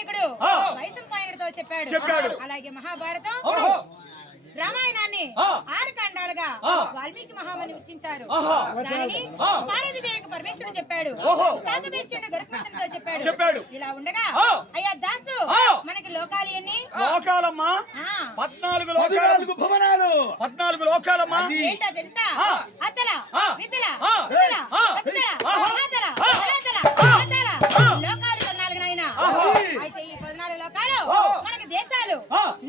సైనికుడు వైశంపాయనుడితో చెప్పాడు. అలాగే మహాభారతం రామాయణాన్ని 6 ఖండాలుగా వాల్మీకి మహాముని రచించారు. దానిని పార్వతీదేవికి పరమేశ్వరుడు చెప్పాడు. కాకభీష్ముడు గరుత్మంతునితో చెప్పాడు. ఇలా ఉండగా అయ్యా దాసు మనకి లోకాలు ఎన్ని? లోకాలమ్మా 14 లోకాలు, భవనాలు 14 లోకాలమ్మా. ఏంటో తెలుసా? అతల వితల సుతల వసుతల మాతల అతల మాతల లోకాలు 14 నాయనా. అయితే ఈ 14 లోకాలు మనకి దేశాలు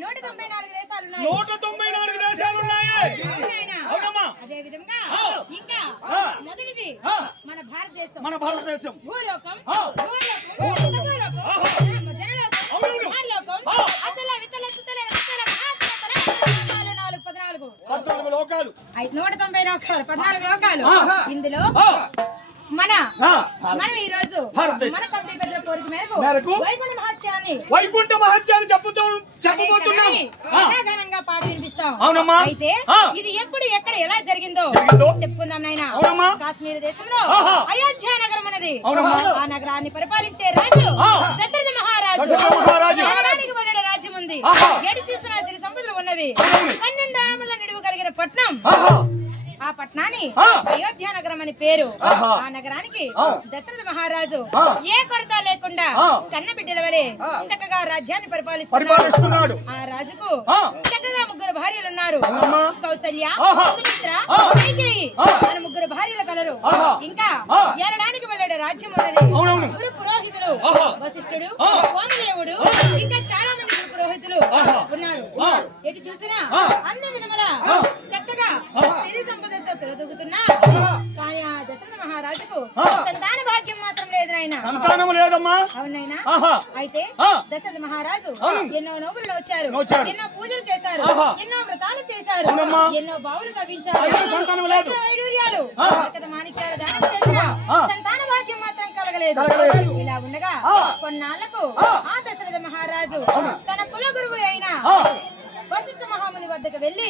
194 దేశాలు ఉన్నాయి. 194 దేశాలు ఉన్నాయి. అదే విధంగా ఇంకా మొదటిది మన భారతదేశం. భూలోకం, భూలోకం, జనలోకం, మానలోకం, అతల వితల సుతల రసల మహాతల 14 లోకాలు. 190 లోకాలు, 14 లోకాలు. ఇందులో మనం ఈ రోజు మన కమిటీ పెద్దల కోరిక మేరకు వైకుంఠ మహత్యాన్ని చెప్పబోతున్నాం. ఘనంగా పాడి వినిపిస్తాం. అయితే ఇది ఎప్పుడు ఎక్కడ ఎలా జరిగిందో చెప్పుకుందాం నాయనా. కాశ్మీర్ దేశంలో అయోధ్య నగరం ఉన్నది. ఆ నగరాన్ని పరిపాలించే రాజు దశరథ మహారాజు. నగరానికి వల్లే రాజ్యం ఉంది. ఏడు చూసిన సిరి సంపదలు ఉన్నవి. 12 ఆమల నిడువు కలిగిన పట్నం. ఆ పట్నాన్ని అయోధ్య నగరం అని పేరు. ఆ నగరానికి దశరథ మహారాజు ఏ కొరత లేకుండా కన్న బిడ్డల వలె చక్కగా రాజ్యాన్ని పరిపాలిస్తున్నాడు. ఆ రాజుకు చక్కగా 3 భార్యలున్నారు. కౌసల్య, సుమిత్ర, కైకేయి అనే 3 భార్యలు కలరు. ఇంకా ఏలడానికి వెళ్ళే రాజ్యం ఉన్నది. గురు పురోహితులు వశిష్ఠుడు, వామదేవుడు, ఇంకా చాలా మంది గురు పురోహితులు ఉన్నారు. ఎటు చూసినా అన్ని విధముల చక్కగా సిరి సంపదలతో తొలదూగుతున్నా కానీ ఆ దశరథ మహారాజుకు సంతాన భాగ్యం మాత్రం లేదు నాయన. అవునైనా. అయితే దశరథ మహారాజు ఎన్నో నోములు వచ్చారు, ఎన్నో పూజలు చేశారు, ఎన్నో వ్రతాలు చేశారు, ఎన్నో బావులు తవ్వించారు, వైడూర్యాలు మాణిక్యాలు దానం చేసిన సంతాన భాగ్యం మాత్రం కలగలేదు. ఇలా ఉండగా కొన్నాళ్లకు ఆ దశరథ మహారాజు తన కుల గురువు అయిన వశిష్ఠ మహాముని వద్దకు వెళ్లి